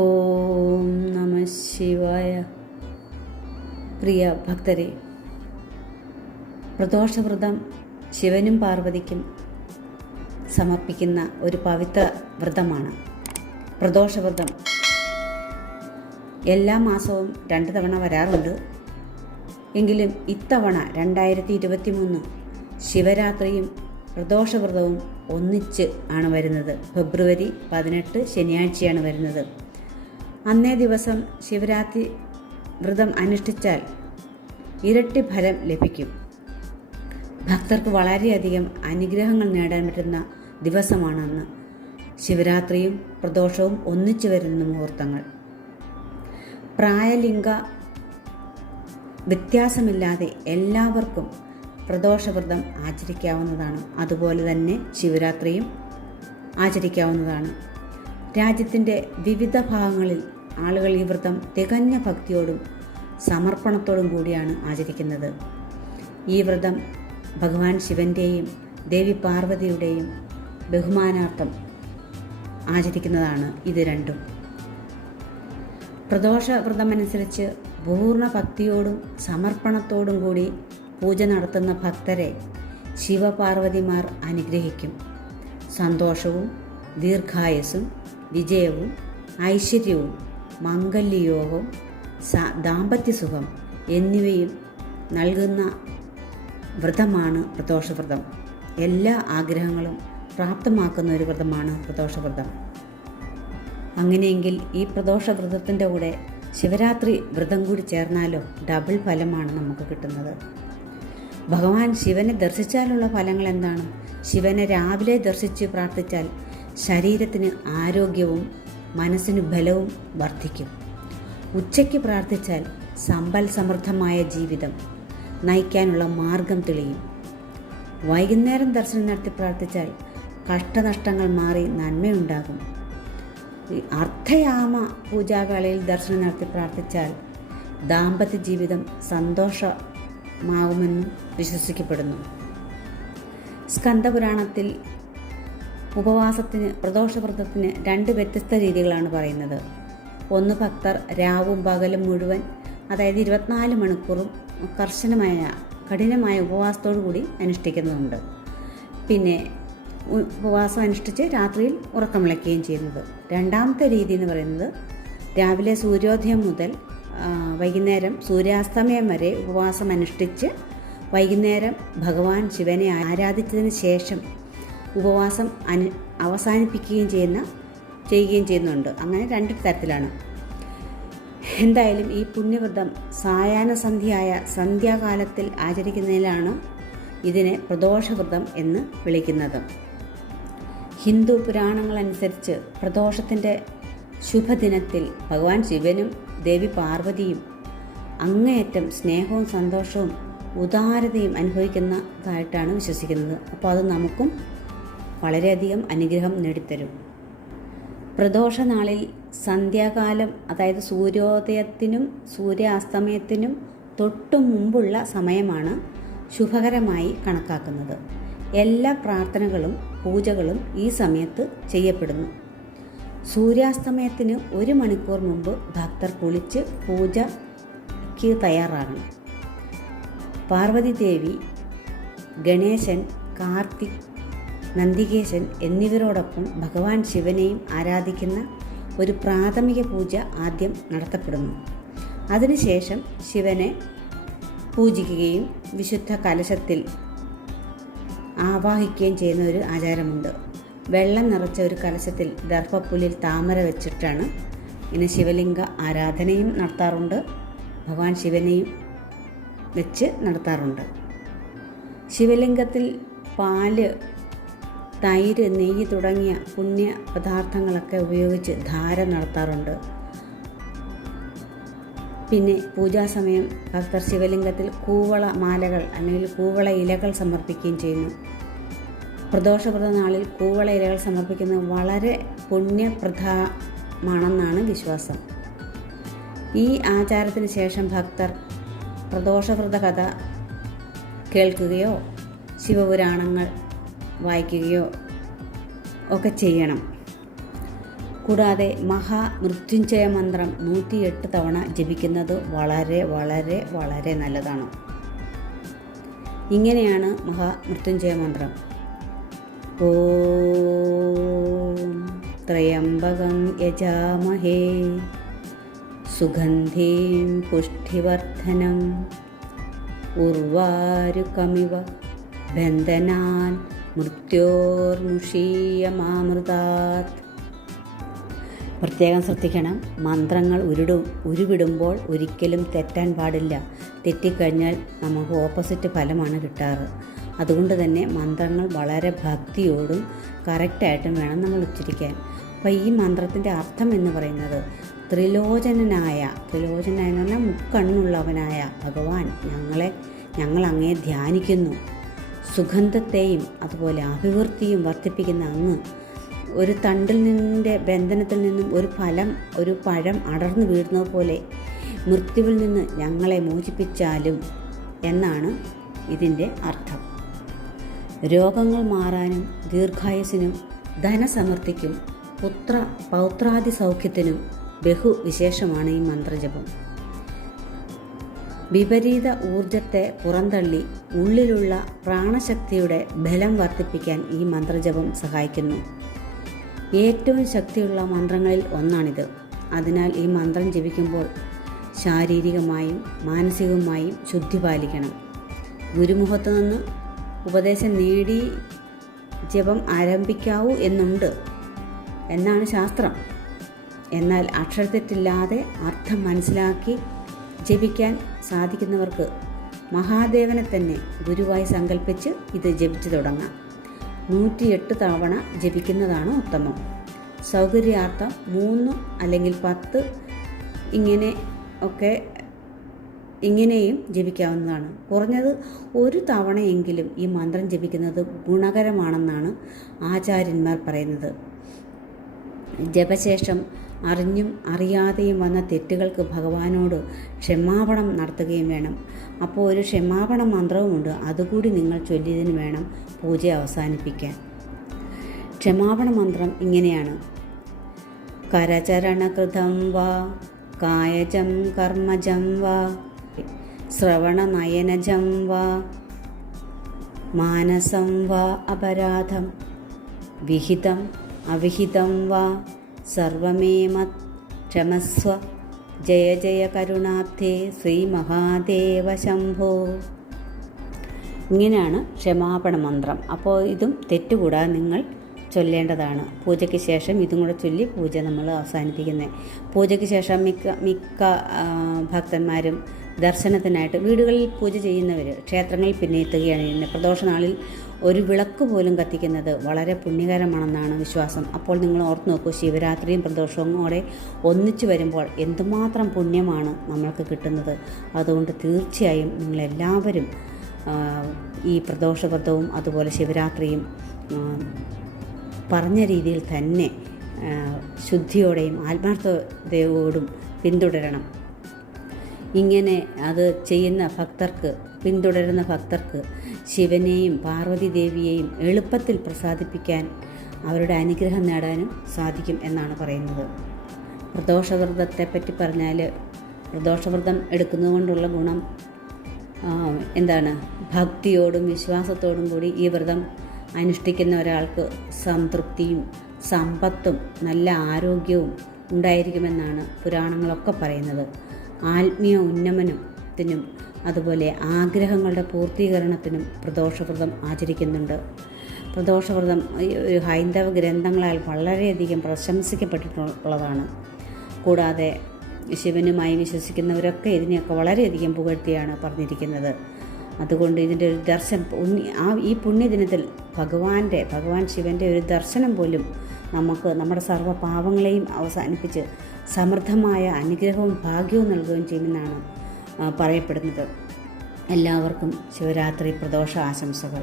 ഓം നമ ശിവായ. പ്രിയ ഭക്തരെ, പ്രദോഷവ്രതം ശിവനും പാർവതിക്കും സമർപ്പിക്കുന്ന ഒരു പവിത്ര വ്രതമാണ് പ്രദോഷവ്രതം. എല്ലാ മാസവും 2 തവണ വരാറുണ്ട്. എങ്കിലും ഇത്തവണ 2023 ശിവരാത്രിയും പ്രദോഷവ്രതവും ഒന്നിച്ച് ആണ് വരുന്നത്. ഫെബ്രുവരി 18 ശനിയാഴ്ചയാണ് വരുന്നത്. അന്നേ ദിവസം ശിവരാത്രി വ്രതം അനുഷ്ഠിച്ചാൽ ഇരട്ടി ഫലം ലഭിക്കും. ഭക്തർക്ക് വളരെയധികം അനുഗ്രഹങ്ങൾ നേടാൻ പറ്റുന്ന ദിവസമാണെന്ന്. ശിവരാത്രിയും പ്രദോഷവും ഒന്നിച്ചു വരുന്ന മുഹൂർത്തങ്ങൾ. പ്രായലിംഗ വ്യത്യാസമില്ലാതെ എല്ലാവർക്കും പ്രദോഷവ്രതം ആചരിക്കാവുന്നതാണ്. അതുപോലെ തന്നെ ശിവരാത്രിയും ആചരിക്കാവുന്നതാണ്. രാജ്യത്തിൻ്റെ വിവിധ ഭാഗങ്ങളിൽ ആളുകൾ ഈ വ്രതം തികഞ്ഞ ഭക്തിയോടും സമർപ്പണത്തോടും കൂടിയാണ് ആചരിക്കുന്നത്. ഈ വ്രതം ഭഗവാൻ ശിവൻ്റെയും ദേവി പാർവതിയുടെയും ബഹുമാനാർത്ഥം ആചരിക്കുന്നതാണ് ഇത് രണ്ടും. പ്രദോഷ വ്രതമനുസരിച്ച് പൂർണ്ണ ഭക്തിയോടും സമർപ്പണത്തോടും കൂടി പൂജ നടത്തുന്ന ഭക്തരെ ശിവപാർവതിമാർ അനുഗ്രഹിക്കും. സന്തോഷവും ദീർഘായുസ്സും വിജയവും ഐശ്വര്യവും മംഗല്യയോഗവും ദാമ്പത്യസുഖം എന്നിവയും നൽകുന്ന വ്രതമാണ് പ്രദോഷവ്രതം. എല്ലാ ആഗ്രഹങ്ങളും പ്രാപ്തമാക്കുന്ന ഒരു വ്രതമാണ് പ്രദോഷവ്രതം. അങ്ങനെയെങ്കിൽ ഈ പ്രദോഷവ്രതത്തിൻ്റെ കൂടെ ശിവരാത്രി വ്രതം കൂടി ചേർന്നാലോ ഡബിൾ ഫലമാണ് നമുക്ക് കിട്ടുന്നത്. ഭഗവാൻ ശിവനെ ദർശിച്ചാലുള്ള ഫലങ്ങൾ എന്താണ്? ശിവനെ രാവിലെ ദർശിച്ച് പ്രാർത്ഥിച്ചാൽ ശരീരത്തിന് ആരോഗ്യവും മനസ്സിന് ബലവും വർദ്ധിക്കും. ഉച്ചയ്ക്ക് പ്രാർത്ഥിച്ചാൽ സമ്പൽ സമൃദ്ധമായ ജീവിതം നയിക്കാനുള്ള മാർഗം തെളിയും. വൈകുന്നേരം ദർശനം നടത്തി പ്രാർത്ഥിച്ചാൽ കഷ്ടനഷ്ടങ്ങൾ മാറി നന്മയുണ്ടാകും. അർദ്ധയാമ പൂജാവേളയിൽ ദർശനം നടത്തി പ്രാർത്ഥിച്ചാൽ ദാമ്പത്യ ജീവിതം സന്തോഷമാകുമെന്നും വിശ്വസിക്കപ്പെടുന്നു. സ്കന്ദപുരാണത്തിൽ ഉപവാസത്തിന് പ്രദോഷവ്രതത്തിന് 2 വ്യത്യസ്ത രീതികളാണ് പറയുന്നത്. ഒന്ന്, ഭക്തർ രാവും പകലും മുഴുവൻ, അതായത് 24 മണിക്കൂറും കഠിനമായ ഉപവാസത്തോടു കൂടി അനുഷ്ഠിക്കുന്നുണ്ട്. പിന്നെ ഉപവാസം അനുഷ്ഠിച്ച് രാത്രിയിൽ ഉറക്കമിളയ്ക്കുകയും ചെയ്യുന്നത്. രണ്ടാമത്തെ രീതി എന്ന് പറയുന്നത് രാവിലെ സൂര്യോദയം മുതൽ വൈകുന്നേരം സൂര്യാസ്തമയം വരെ ഉപവാസം അനുഷ്ഠിച്ച് വൈകുന്നേരം ഭഗവാൻ ശിവനെ ആരാധിച്ചതിന് ശേഷം ഉപവാസം അവസാനിപ്പിക്കുകയും ചെയ്യുന്നുണ്ട്. അങ്ങനെ 2 തരത്തിലാണ്. എന്തായാലും ഈ പുണ്യവ്രതം സായാഹ്ന സന്ധ്യയായ സന്ധ്യാകാലത്തിൽ ആചരിക്കുന്നതിലാണ് ഇതിനെ പ്രദോഷവ്രതം എന്ന് വിളിക്കുന്നത്. ഹിന്ദു പുരാണങ്ങളനുസരിച്ച് പ്രദോഷത്തിൻ്റെ ശുഭദിനത്തിൽ ഭഗവാൻ ശിവനും ദേവി പാർവതിയും അങ്ങേയറ്റം സ്നേഹവും സന്തോഷവും ഉദാരതയും അനുഭവിക്കുന്നതായിട്ടാണ് വിശ്വസിക്കുന്നത്. അപ്പോൾ അത് നമുക്കും വളരെയധികം അനുഗ്രഹം നേടിത്തരും. പ്രദോഷ നാളിൽ സന്ധ്യാകാലം, അതായത് സൂര്യോദയത്തിനും സൂര്യാസ്തമയത്തിനും തൊട്ടു മുമ്പുള്ള സമയമാണ് ശുഭകരമായി കണക്കാക്കുന്നത്. എല്ലാ പ്രാർത്ഥനകളും പൂജകളും ഈ സമയത്ത് ചെയ്യപ്പെടുന്നു. സൂര്യാസ്തമയത്തിന് 1 മണിക്കൂർ മുമ്പ് ഭക്തർ കുളിച്ച് പൂജയ്ക്ക് തയ്യാറാകണം. പാർവതി ദേവി, ഗണേശൻ, കാർത്തിക്, നന്ദികേശൻ എന്നിവരോടൊപ്പം ഭഗവാൻ ശിവനെയും ആരാധിക്കുന്ന ഒരു പ്രാഥമിക പൂജ ആദ്യം നടത്തപ്പെടുന്നു. അതിനുശേഷം ശിവനെ പൂജിക്കുകയും വിശുദ്ധ കലശത്തിൽ ആവാഹിക്കുകയും ചെയ്യുന്ന ഒരു ആചാരമുണ്ട്. വെള്ളം നിറച്ച ഒരു കലശത്തിൽ ദർഭപ്പുല്ലിൽ താമര വെച്ചിട്ടാണ് ഇങ്ങനെ ശിവലിംഗ ആരാധനയും നടത്താറുണ്ട്. ഭഗവാൻ ശിവനെയും വെച്ച് നടത്താറുണ്ട്. ശിവലിംഗത്തിൽ പാല്, തൈര്, നെയ്യ് തുടങ്ങിയ പുണ്യ പദാർത്ഥങ്ങളൊക്കെ ഉപയോഗിച്ച് ധാര നടത്താറുണ്ട്. പിന്നെ പൂജാസമയം ഭക്തർ ശിവലിംഗത്തിൽ കൂവള മാലകൾ അല്ലെങ്കിൽ കൂവള ഇലകൾ സമർപ്പിക്കുകയും ചെയ്യുന്നു. പ്രദോഷവ്രത നാളിൽ കൂവള ഇലകൾ സമർപ്പിക്കുന്നത് വളരെ പുണ്യപ്രദമാണെന്നാണ് വിശ്വാസം. ഈ ആചാരത്തിന് ശേഷം ഭക്തർ പ്രദോഷവ്രത കഥ കേൾക്കുകയോ ശിവപുരാണങ്ങൾ വായിക്കുകയോ ഒക്കെ ചെയ്യണം. കൂടാതെ മഹാമൃത്യുഞ്ജയ മന്ത്രം 108 തവണ ജപിക്കുന്നത് വളരെ വളരെ വളരെ നല്ലതാണ്. ഇങ്ങനെയാണ് മഹാമൃത്യുഞ്ജയ മന്ത്രം. ഓം ത്രയംബകം യജാമഹേ സുഗന്ധീം പുഷ്ടിവർദ്ധനം ഉർവാരുകമിവ ബന്ധനാൻ മൃത്യോർമുഷീയമാമൃതാത്. പ്രത്യേകം ശ്രദ്ധിക്കണം, മന്ത്രങ്ങൾ ഉരുവിടുമ്പോൾ ഒരിക്കലും തെറ്റാൻ പാടില്ല. തെറ്റിക്കഴിഞ്ഞാൽ നമുക്ക് ഓപ്പോസിറ്റ് ഫലമാണ് കിട്ടാറ്. അതുകൊണ്ട് തന്നെ മന്ത്രങ്ങൾ വളരെ ഭക്തിയോടും കറക്റ്റായിട്ടും വേണം നമ്മൾ ഉച്ചരിക്കാൻ. അപ്പോൾ ഈ മന്ത്രത്തിൻ്റെ അർത്ഥം എന്ന് പറയുന്നത് ത്രിലോചനനായ എന്ന് പറഞ്ഞാൽ മുക്കണ്ണുള്ളവനായ ഭഗവാൻ, ഞങ്ങൾ അങ്ങേ ധ്യാനിക്കുന്നു. സുഗന്ധത്തെയും അതുപോലെ അഭിവൃദ്ധിയും വർദ്ധിപ്പിക്കുന്ന അങ്ങ് ഒരു തണ്ടിൽ നിന്നിൻ്റെ ബന്ധനത്തിൽ നിന്നും ഒരു പഴം അടർന്നു വീഴുന്നത് പോലെ മൃത്യുവിൽ നിന്ന് ഞങ്ങളെ മോചിപ്പിച്ചാലും എന്നാണ് ഇതിൻ്റെ അർത്ഥം. രോഗങ്ങൾ മാറാനും ദീർഘായുസിനും ധനസമൃദ്ധിക്കും പൗത്രാദി സൗഖ്യത്തിനും ബഹുവിശേഷമാണ് ഈ മന്ത്രജപം. വിപരീത ഊർജത്തെ പുറന്തള്ളി ഉള്ളിലുള്ള പ്രാണശക്തിയുടെ ബലം വർദ്ധിപ്പിക്കാൻ ഈ മന്ത്രജപം സഹായിക്കുന്നു. ഏറ്റവും ശക്തിയുള്ള മന്ത്രങ്ങളിൽ ഒന്നാണിത്. അതിനാൽ ഈ മന്ത്രം ജപിക്കുമ്പോൾ ശാരീരികമായും മാനസികമായും ശുദ്ധി പാലിക്കണം. ഗുരുമുഖത്തു നിന്ന് ഉപദേശം നേടി ജപം ആരംഭിക്കാവൂ എന്നാണ് ശാസ്ത്രം. എന്നാൽ അക്ഷരത്തെറ്റില്ലാതെ അർത്ഥം മനസ്സിലാക്കി ജപിക്കാൻ സാധിക്കുന്നവർക്ക് മഹാദേവനെ തന്നെ ഗുരുവായി സങ്കല്പിച്ച് ഇത് ജപിച്ചു തുടങ്ങാം. 108 തവണ ജപിക്കുന്നതാണ് ഉത്തമം. സൗകര്യാർത്ഥം 3 അല്ലെങ്കിൽ 10 ഇങ്ങനെയും ജപിക്കാവുന്നതാണ്. കുറഞ്ഞത് ഒരു തവണയെങ്കിലും ഈ മന്ത്രം ജപിക്കുന്നത് ഗുണകരമാണെന്നാണ് ആചാര്യന്മാർ പറയുന്നത്. ജപശേഷം അറിഞ്ഞും അറിയാതെയും വന്ന തെറ്റുകൾക്ക് ഭഗവാനോട് ക്ഷമാപണം നടത്തുകയും വേണം. അപ്പോൾ ഒരു ക്ഷമാപണ മന്ത്രവുമുണ്ട്, അതുകൂടി നിങ്ങൾ ചൊല്ലിയതിന് വേണം പൂജ അവസാനിപ്പിക്കാൻ. ക്ഷമാപണ മന്ത്രം ഇങ്ങനെയാണ്: കരചരണകൃതം വാ കായജം കർമ്മജം വാ ശ്രവണനയനജം വാ മാനസം വാ അപരാധം വിഹിതം അവിഹിതം വാ സർവമേമത് ക്ഷമസ്വ ജയ ജയ കരുണാബ്ധേ ശ്രീ മഹാദേവ ശംഭോ. ഇങ്ങനെയാണ് ക്ഷമാപണ മന്ത്രം. അപ്പോൾ ഇതും തെറ്റുകൂടാതെ നിങ്ങൾ ചൊല്ലേണ്ടതാണ്. പൂജയ്ക്ക് ശേഷം ഇതും കൂടെ ചൊല്ലി പൂജ നമ്മൾ അവസാനിപ്പിക്കുന്നത്. പൂജയ്ക്ക് ശേഷം മിക്ക ഭക്തന്മാരും ദർശനത്തിനായിട്ട് വീടുകളിൽ പൂജ ചെയ്യുന്നവർ ക്ഷേത്രങ്ങളിൽ പിന്നെ എത്തുകയാണ് ചെയ്യുന്നത്. പ്രദോഷനാളിൽ ഒരു വിളക്ക് പോലും കത്തിക്കുന്നത് വളരെ പുണ്യകരമാണെന്നാണ് വിശ്വാസം. അപ്പോൾ നിങ്ങൾ ഓർത്ത് നോക്കൂ, ശിവരാത്രിയും പ്രദോഷവും കൂടെ ഒന്നിച്ചു വരുമ്പോൾ എന്തുമാത്രം പുണ്യമാണ് നമ്മൾക്ക് കിട്ടുന്നത്. അതുകൊണ്ട് തീർച്ചയായും നിങ്ങളെല്ലാവരും ഈ പ്രദോഷവ്രതവും അതുപോലെ ശിവരാത്രിയും പറഞ്ഞ രീതിയിൽ തന്നെ ശുദ്ധിയോടെയും ആത്മാർത്ഥതയോടും പിന്തുടരണം. ഇങ്ങനെ അത് ചെയ്യുന്ന പിന്തുടരുന്ന ഭക്തർക്ക് ശിവനെയും പാർവതി ദേവിയെയും എളുപ്പത്തിൽ പ്രസാദിപ്പിക്കാൻ അവരുടെ അനുഗ്രഹം നേടാനും സാധിക്കും എന്നാണ് പറയുന്നത്. പ്രദോഷവ്രതത്തെപ്പറ്റി പറഞ്ഞാൽ പ്രദോഷവ്രതം എടുക്കുന്നതുകൊണ്ടുള്ള ഗുണം എന്താണ്? ഭക്തിയോടും വിശ്വാസത്തോടും കൂടി ഈ വ്രതം അനുഷ്ഠിക്കുന്ന ഒരാൾക്ക് സംതൃപ്തിയും സമ്പത്തും നല്ല ആരോഗ്യവും ഉണ്ടായിരിക്കുമെന്നാണ് പുരാണങ്ങളൊക്കെ പറയുന്നത്. ആത്മീയ ഉന്നമനത്തിനും അതുപോലെ ആഗ്രഹങ്ങളുടെ പൂർത്തീകരണത്തിനും പ്രദോഷവ്രതം ആചരിക്കുന്നുണ്ട്. പ്രദോഷവ്രതം ഒരു ഹൈന്ദവ ഗ്രന്ഥങ്ങളാൽ വളരെയധികം പ്രശംസിക്കപ്പെട്ടിട്ടുള്ളതാണ്. കൂടാതെ ശിവനുമായി വിശ്വസിക്കുന്നവരൊക്കെ ഇതിനെയൊക്കെ വളരെയധികം പുകഴ്ത്തിയാണ് പറഞ്ഞിരിക്കുന്നത്. അതുകൊണ്ട് ഇതിൻ്റെ ഒരു ദർശനം ഈ പുണ്യദിനത്തിൽ ഭഗവാൻ ശിവൻ്റെ ഒരു ദർശനം പോലും നമുക്ക് നമ്മുടെ സർവ്വ പാപങ്ങളെയും അവസാനിപ്പിച്ച് സമൃദ്ധമായ അനുഗ്രഹവും ഭാഗ്യവും നൽകുകയും ചെയ്യുമെന്നാണ് പറയപ്പെടുന്നത്. എല്ലാവർക്കും ശിവരാത്രി പ്രദോഷ ആശംസകൾ.